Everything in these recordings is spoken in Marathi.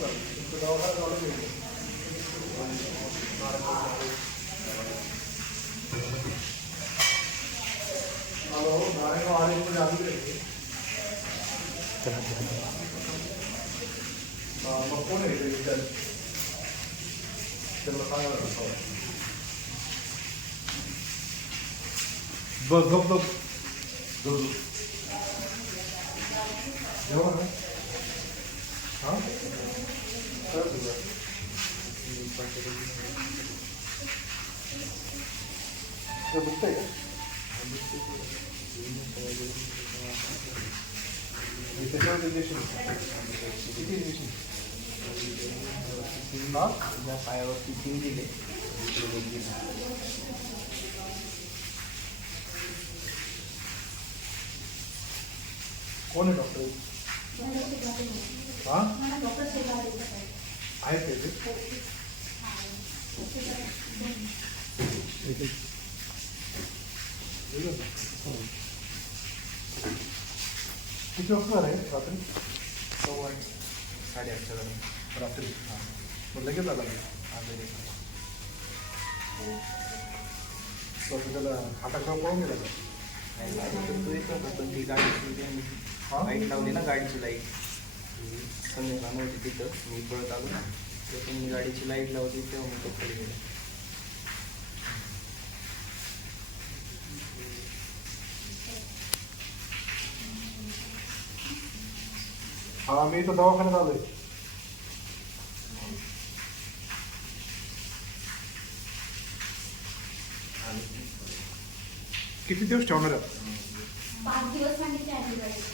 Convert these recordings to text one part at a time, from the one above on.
हॅलो हां मग कोण आहे बघ. गप जेवण हां? काय तुझं ते दुखतंय का आणि त्याच्यावर इंजेक्शन किती इंजेक्शन त्या पायावरती तीन दिले कोण आहे डॉक्टर हां आहेत? हो. किती वाजता आहे रात्री? सव्वा साडेआठच्या दरम्यान. रात्री? हां. मग लगेच आला मी तो असं त्याला हाताकडं पळून गेला का? नाही, गाडी तर तो येत होता, पण ती गाडीची हा? लाइट लावली ना गाडीची लाइट. संध्याकाळ नव्हती तिथं मी पळत आलो ना तर मी गाडीची लाइट लावली तेव्हा मी तो खाली गेलो हा मी इथं दवाखान्यात आलोय किती दिवस ठेवणार आहे पाच दिवस सांगितले antibiotic.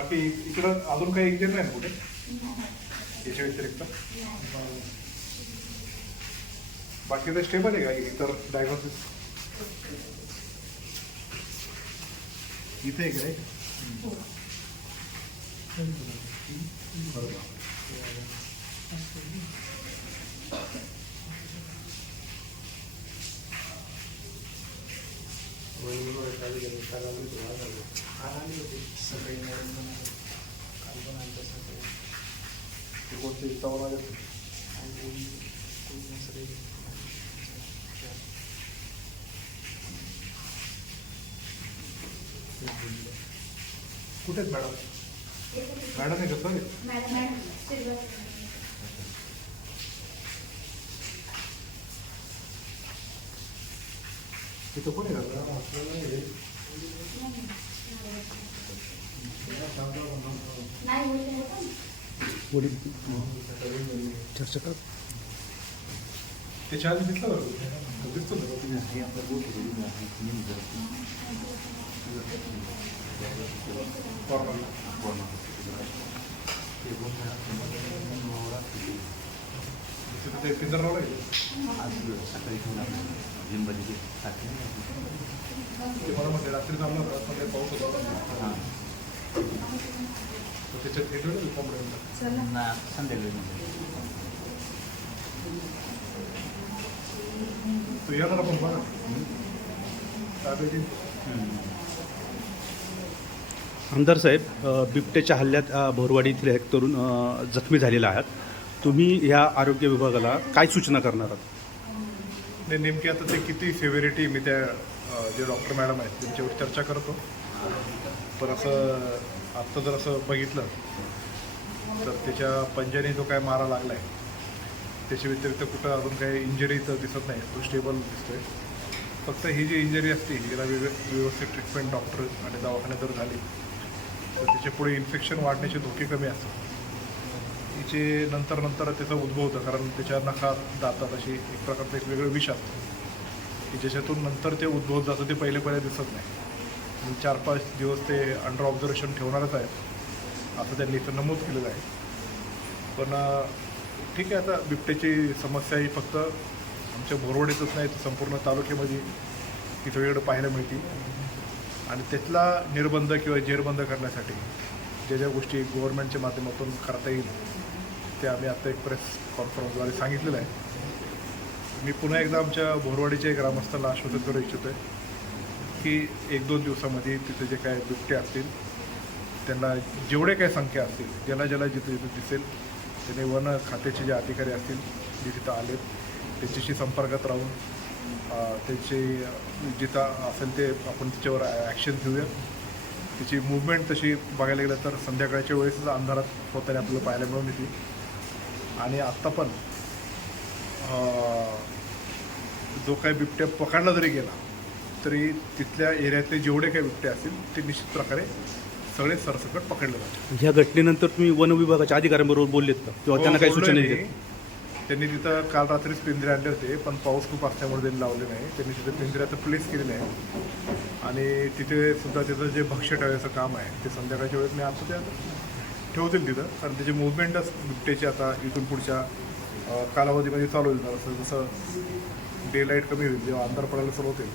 बाकी इकडं अजून काही इंजिन नाही ना कुठे? याच्या व्यतिरिक्त? बाकी तर स्टेबल आहे का? इतर डायग्नोसिस इथे आहे का नाही? बरोबर. सकाळी मॅडम पण आले. काल पण आलतं सकाळी ते कोणते चव्हाण आले होते? आणि कोणी कोणी असं काही कुठे मॅडम? मॅडम आहे का? सर. Madam madam silver. तिथं कोणी राहतं नाही बोलले होतं ना. चर्चा कर त्याच्या आधी दिसलं बरं दिसतो ना तिथं ते पिंजरराव आहे रात्री थांबला होता पण पाऊस होता त्याच्यात हे तू बघा दादाजी. आमदार साहेब अ, बिबट्याच्या हल्ल्यात भोरवाडी येथील एक तरुण जखमी झालेला आहात. तुम्ही या आरोग्य विभागाला काय सूचना करणार आहात? नाही नेमकी आता ते किती सिव्हिरिटी मी त्या जे डॉक्टर मॅडम आहेत त्यांच्यावर चर्चा करतो. पण असं आत्ता जर असं बघितलं तर त्याच्या पंजाने जो काय मारा लागला आहे त्याच्या व्यतिरिक्त कुठं अजून काही इंजरी तर दिसत नाही तो स्टेबल दिसतोय. फक्त ही जी इंजरी असते हिला व्यव व्यवस्थित ट्रीटमेंट डॉक्टर आणि दवाखान्यात जर झाली तर त्याचे पुढे इन्फेक्शन वाढण्याचे धोके कमी असतात. तिचे नंतर नंतर त्याचा उद्भव होतं कारण त्याच्या नखात दातात अशी एक प्रकारचं एक वेगळं विष असतं. की ज्याच्यातून नंतर ते उद्भवत जातं ते पहिले पहिले दिसत नाही. आणि चार पाच दिवस ते अंडर ऑब्झर्वेशन ठेवणारच आहेत. असं त्यांनी इथं नमूद केलेलं आहे. पण ठीक आहे आता बिबट्याची समस्या ही फक्त आमच्या बोरवडीतच नाही तर संपूर्ण तालुक्यामध्ये ती सगळीकडे पाहायला मिळते. आणि त्यातला निर्बंध किंवा जेरबंद करण्यासाठी ज्या ज्या गोष्टी गव्हर्नमेंटच्या माध्यमातून करता येईल ते आम्ही आत्ता एक प्रेस कॉन्फरन्सद्वारे सांगितलेलं आहे. मी पुन्हा एकदा आमच्या भोरवाडीच्या ग्रामस्थांना आश्वासन करू इच्छितो आहे की एक दोन दिवसामध्ये तिथे जे काय बिबटे असतील त्यांना जेवढे काही संख्या असतील ज्याला ज्याला जिथे जिथे दिसेल त्याने वन खात्याचे जे अधिकारी असतील जे तिथं आलेत त्यांच्याशी संपर्कात राहून अ, त्यांचे जिथं असेल ते आपण त्याच्यावर ॲक्शन घेऊया. त्याची मुवमेंट तशी बघायला गेलं तर संध्याकाळच्या वेळेसच अंधारात होताना आपल्याला पाहायला मिळून येते. आणि आत्ता पण जो काही बिबट्या पकडला जरी गेला तरी तिथल्या एरियातले जेवढे काही बिबटे असतील ते निश्चित प्रकारे सगळे सरसकट पकडले जातात. ह्या घटनेनंतर तुम्ही वन विभागाच्या अधिकाऱ्यांबरोबर बोललेत का? किंवा त्यांना काही हो, सूचना. त्यांनी तिथं काल रात्रीच पिंजरे आणले होते पण पाऊस खूप असल्यामुळे त्यांनी लावले नाही. त्यांनी तिथे पिंजऱ्याचं प्लेस केलेलं आहे. आणि तिथे सुद्धा त्याचं जे भक्ष्य ठेवायचं काम आहे ते संध्याकाळच्या वेळेस मी आता ते आता ठेवतील तिथं. कारण त्याची मुवमेंटच बिबटेची आता इथून पुढच्या कालावधीमध्ये चालू होईल. जसं जसं डे लाइट कमी होईल जेव्हा अंधार पडायला सुरू होतील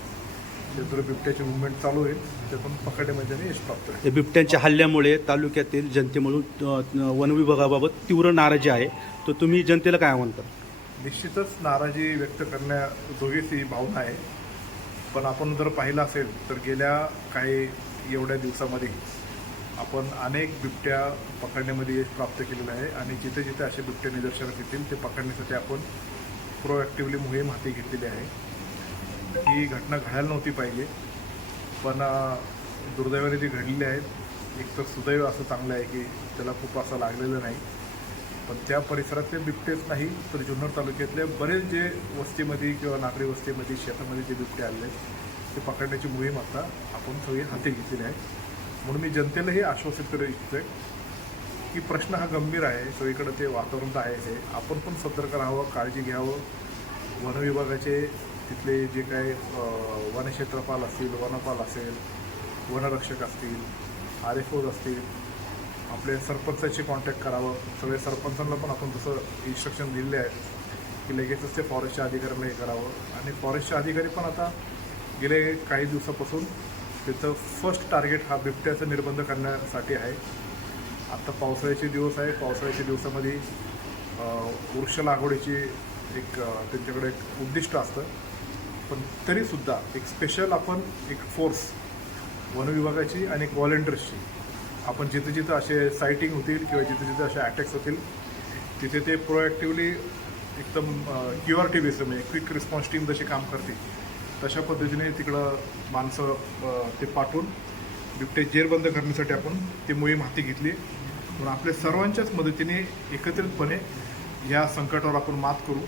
त्यातून बिबट्याची मुवमेंट चालू होईल. त्यातून पकडण्यामध्ये त्यांनी यश प्राप्त होईल या बिबट्यांच्या हल्ल्यामुळे तालुक्यातील जनतेमधून अ, वन विभागाबाबत तीव्र नाराजी आहे. तर तुम्ही जनतेला काय आव्हान करा निश्चितच नाराजी व्यक्त करण्याजोगीच ही भावना आहे. पण आपण जर पाहिलं असेल तर गेल्या काही एवढ्या दिवसामध्ये आपण अनेक बिबट्या पकडण्यामध्ये यश प्राप्त केलेलं आहे आणि जिथे जिथे असे बिबटे निदर्शनात येतील ते पकडण्यासाठी आपण प्रोॲक्टिव्हली मोहीम हाती घेतलेली आहे. ही घटना घडायला नव्हती पाहिजे पण दुर्दैवाने ती घडलेली आहेत एक तर सुदैव असं चांगलं आहे की त्याला खूप असं लागलेलं नाही. पण त्या परिसरातले बिबटेच नाही तर जुन्नर तालुक्यातले बरेच जे वस्तीमध्ये किंवा नागरी वस्तीमध्ये शेतामध्ये जे बिबटे आले ते पकडण्याची मोहीम आता आपण सगळी हाती घेतलेली आहे. म्हणून मी जनतेलाही आश्वासित करू इच्छितोय की प्रश्न हा गंभीर आहे. सगळीकडे ते वातावरण तर आहे हे. आपण पण सतर्क राहावं काळजी घ्यावं. वन विभागाचे तिथले जे काही वनक्षेत्रपाल असतील वनपाल असेल वनरक्षक असतील आर एफ ओज असतील आपले सरपंचाशी कॉन्टॅक्ट करावं. सगळे सरपंचांना पण आपण तसं इन्स्ट्रक्शन दिलेले आहेत की लगेचच ते फॉरेस्टच्या अधिकाऱ्यांना हे करावं. आणि फॉरेस्टचे अधिकारी पण आता गेले काही दिवसापासून त्याचं फर्स्ट टार्गेट हा बिबट्याचा निर्बंध करण्यासाठी आहे. आत्ता पावसाळ्याचे दिवस आहे. पावसाळ्याच्या दिवसामध्ये वृक्ष लागवडीची एक त्यांच्याकडे एक उद्दिष्ट असतं. पण तरीसुद्धा एक स्पेशल आपण एक फोर्स वनविभागाची आणि एक व्हॉलेंटियर्सची आपण जिथे जिथं असे सायटिंग होतील किंवा जिथे जिथे असे अटॅक्स होतील तिथे ते प्रोॲक्टिव्हली एकदम क्यू आर टी बेस म्हणजे क्विक रिस्पॉन्स टीम जशी काम करते तशा पद्धतीने तिकडं माणसं ते पाठवून बिबटे जेरबंद करण्यासाठी आपण ती मोहीम हाती घेतली. म्हणून आपल्या सर्वांच्याच मदतीने एकत्रितपणे या संकटावर आपण मात करू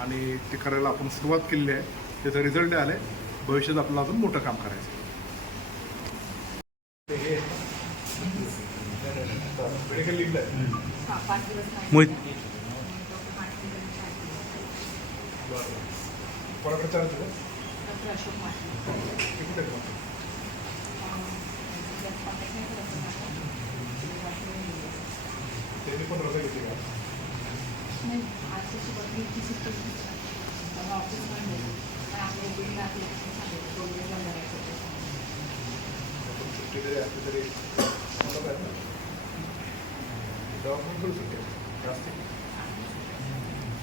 आणि ते करायला आपण सुरुवात केलेली आहे. त्याचा रिझल्ट आला भविष्यात आपल्याला अजून मोठं काम करायचं. मोहित. डॉक्टर आहे. अशोक आहे नाही. त्यांनी पण रजा घेतली का नाही, आज त्याची बदली इतकी सुट्टी होती. तेव्हा ऑफिस बंद आहे. पण आपल्या बिल्डिंग आपल्या सांगितलं दोन दिवस बंद राहायचं होतं. आपण सुट्टी जरी असली तरी मला काय ना दवाखान्यात पण सुट्टी आहे. जास्त आहे.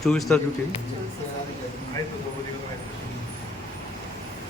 चोवीस तास ड्युटी आहेत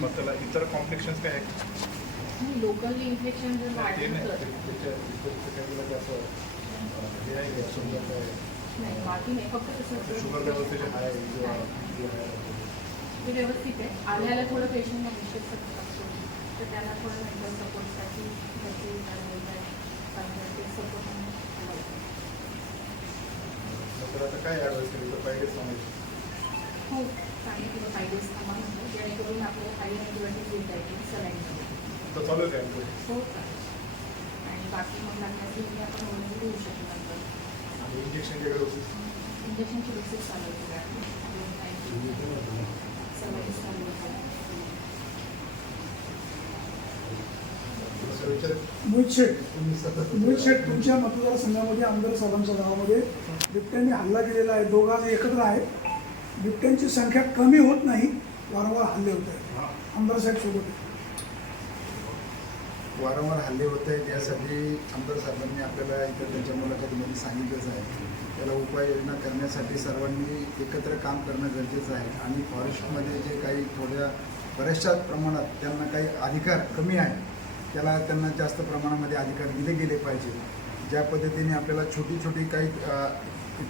मग त्याला इतर कॉम्प्लिकेशन्स काय आहेत? लोकल इन्फेक्शन जर वाढलं असं हे आहे का समजा काय नाही बाकी नाही फक्त तसं शुगर लेवल त्याचे हाय आहे किंवा नाही. ते व्यवस्थित आहे. आल्याला थोडं पेशंटला विशेष तर त्याला थोडं मेंटल सपोर्टसाठी घरचे सपोर्ट तर आता काय ॲडवाईस केली? तर पाहिजे सांगायचं. हो जेणेकरून आपल्याला सलाईन तर चालू आहे काय हो चालेल. आणि बाकी मग लागण्याची मी आपण ओळख देऊ शकतो नंतर. आणि इंजेक्शनच्या डोसेस इंजेक्शनची डोसेस चालू होते सलाईन चालू होते असं विचार. तुम्ही सतत तुमच्या मतदारसंघामध्ये आमदार साहेबांच्या गावामध्ये बिबट्यांनी हल्ला केलेला आहे. दोघं एकत्र आहेत. बिबट्यांची संख्या कमी होत नाही वारंवार हल्ले होत आहेत. आमदार साहेब सोबत. वारंवार हल्ले होत आहेत यासाठी आमदार साहेबांनी आपल्याला इथं त्यांच्या मुलाखतीमध्ये सांगितलंच आहे. त्याला उपाययोजना करण्यासाठी सर्वांनी एकत्र काम करणं गरजेचं आहे. आणि फॉरेस्टमध्ये जे काही थोड्या बऱ्याचशा प्रमाणात त्यांना काही अधिकार कमी आहे त्याला त्यांना जास्त प्रमाणामध्ये अधिकार दिले गेले पाहिजे. ज्या पद्धतीने आपल्याला छोटी छोटी काही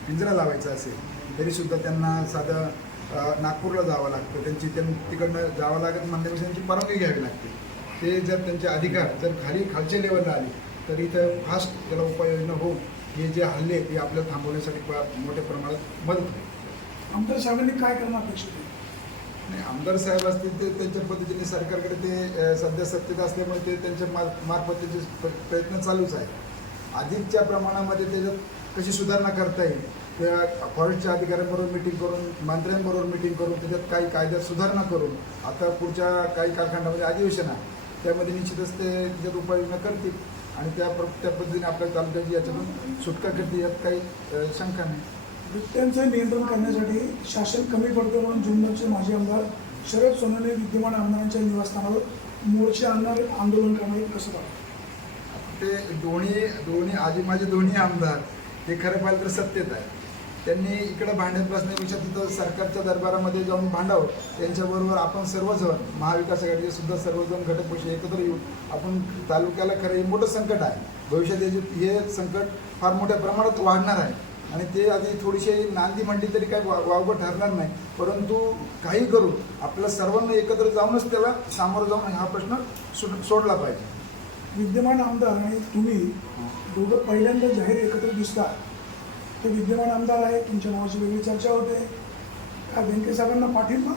पिंजरा लावायचा असेल तरीसुद्धा त्यांना साधं नागपूरला जावं लागतं. त्यांची त्यां तिकडनं जावं लागत म्हणण्यापेक्षा त्यांची परवानगी घ्यावी लागते. ते जर त्यांचे अधिकार जर खाली खालच्या लेवलला आले तर इथं फास्ट त्याला उपाययोजना होऊन हे जे हल्ले हे आपल्याला थांबवण्यासाठी मोठ्या प्रमाणात मदत होईल. आमदार साहेबांनी काय करणं अपेक्षित आहे? आणि आमदार साहेब असतील ते त्यांच्या पद्धतीने सरकारकडे ते सध्या सत्तेत असल्यामुळे ते त्यांच्या मार मार्फत त्याचे प्रयत्न चालूच आहेत. अधिकच्या प्रमाणामध्ये त्याच्यात कशी सुधारणा करता येईल त्या फॉरेस्टच्या अधिकाऱ्यांबरोबर मिटिंग करून मंत्र्यांबरोबर मिटिंग करून त्याच्यात काही कायद्यात सुधारणा करून आता पुढच्या काही कालखंडामध्ये अधिवेशन आहे त्यामध्ये निश्चितच ते त्याच्यात उपाययोजना करतील. आणि त्या प्र त्या पद्धतीने आपल्या तालुक्याची याच्यातून सुटका करतील यात काही शंका नाही. बिबट्यांचं नियंत्रण करण्यासाठी शासन कमी पडतं म्हणून जुन्नरचे माजी आमदार शरद सोनवणे विद्यमान आमदारांच्या निवासस्थानावर मोर्चे आणणार आंदोलन करणार कसं पाहतं? ते दोन्ही दोन्ही आधी माझे दोन्ही आमदार हे खरं पाहिलं तर सत्तेत आहे. त्यांनी इकडं भांडत बसण्यापेक्षा तिथं सरकारच्या दरबारामध्ये जाऊन भांडावं. त्यांच्याबरोबर आपण सर्वजण महाविकास आघाडीचे सुद्धा सर्वजण घटक पक्ष एकत्र येऊन आपण तालुक्याला खरं हे मोठं संकट आहे. भविष्यात याचे हे संकट फार मोठ्या प्रमाणात वाढणार आहे. आणि ते आधी थोडीशी नांदी म्हणली तरी काही वा वावगं ठरणार नाही. परंतु काही करून आपल्या सर्वांना एकत्र जाऊनच त्याला सामोरं जाऊन हा प्रश्न सुट सोडला पाहिजे. विद्यमान आमदार आणि तुम्ही दोघं पहिल्यांदा जाहीर एकत्र दिसता. ते विद्यमान आमदार आहे तुमच्या नावाची वेगळी चर्चा होते. का व्यंकटे साहेबांना पाठिंबा?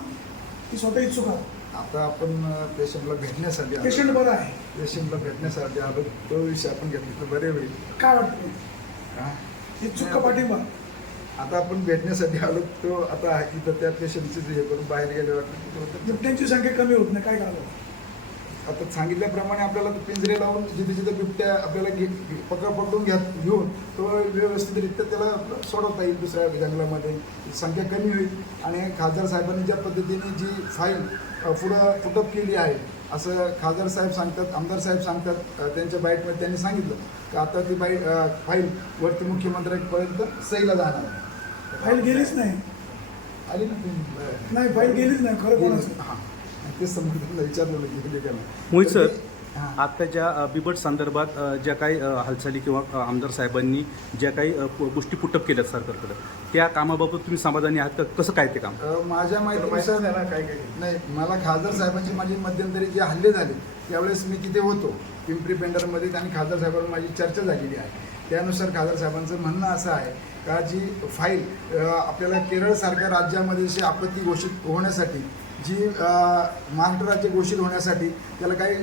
की स्वतः इच्छुक आहात? आता आपण पेशंटला भेटण्यासाठी आलो. पेशंट बरं आहे. पेशंटला भेटण्यासाठी आलो. तो विषय आपण घेतला तर बरे होईल. काय वाटतं हा? इच्छुक का पाठिंबा? आता आपण भेटण्यासाठी आलो. तो आता आहे तिथं त्या पेशंटचे हे करून बाहेर गेले वाटतं बिबट्यांची संख्या कमी होत नाही. काय करावं आता सांगितल्याप्रमाणे आपल्याला पिंजरे लावून जिथे जिथे बिबट्या आपल्याला घे पकड पकडून घ्या घेऊन तो व्यवस्थितरित्या त्याला आपलं सोडवता येईल दुसऱ्या जंगलामध्ये. संख्या कमी होईल. आणि खासदार साहेबांनी ज्या पद्धतीने जी फाईल पुढं पुटअप केली आहे असं खासदार साहेब सांगतात आमदार साहेब सांगतात त्यांच्या बाईटमध्ये त्यांनी सांगितलं की आता ती बाईट फाईल वरती मुख्यमंत्र्यांपर्यंत सहीला जाणार फाईल गेलीच नाही. आली ना? नाही फाईल गेलीच नाही खरं हां. ते विचारलं नाही. मोहित सर हां. आता ज्या अ, बिबट संदर्भात ज्या काही हालचाली किंवा आमदार साहेबांनी ज्या काही गोष्टी पुटअप केल्यात सरकारकडे त्या कामाबाबत तुम्ही समाधानी आहात का कसं काय ते काम माझ्या माहितीनुसार नाही ना काय काय नाही मला खासदार साहेबांची माझी मध्यंतरी जे हल्ले झाले त्यावेळेस मी तिथे होतो पिंपरी पेंडरमध्ये आणि खासदार साहेबांवर माझी चर्चा झालेली आहे त्यानुसार खासदार साहेबांचं म्हणणं असं आहे का जी फाईल आपल्याला केरळसारख्या राज्यामध्ये जी आपत्ती घोषित होण्यासाठी जी महाराष्ट्र राज्य घोषित होण्यासाठी त्याला काही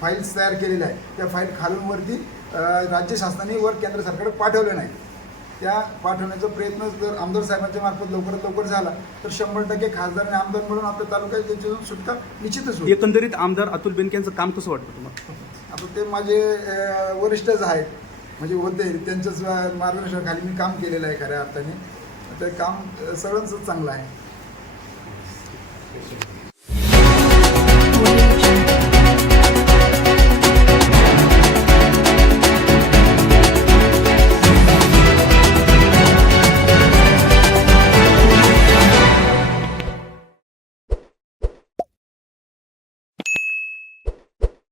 फाईल्स तयार केलेल्या आहेत. त्या फाईल खालून वरती अ, राज्य शासनाने वर केंद्र सरकारकडे पाठवल्या नाहीत. त्या पाठवण्याचा प्रयत्न जर आमदार साहेबांच्या मार्फत लवकरात लवकर झाला तर शंभर टक्के खासदार आणि आमदार मिळून आपल्या तालुक्यात त्याच्यातून सुटका निश्चितच होईल. एकंदरीत आमदार अतुल बेनके यांचं काम कसं वाटतं तुम्हाला? आता ते माझे वरिष्ठच आहेत. म्हणजे होते त्यांच्याच मार्गदर्शनाखाली मी काम केलेलं आहे खऱ्या अर्थाने. ते काम अं, सगळ्यांच चांगलं आहे. Gracias.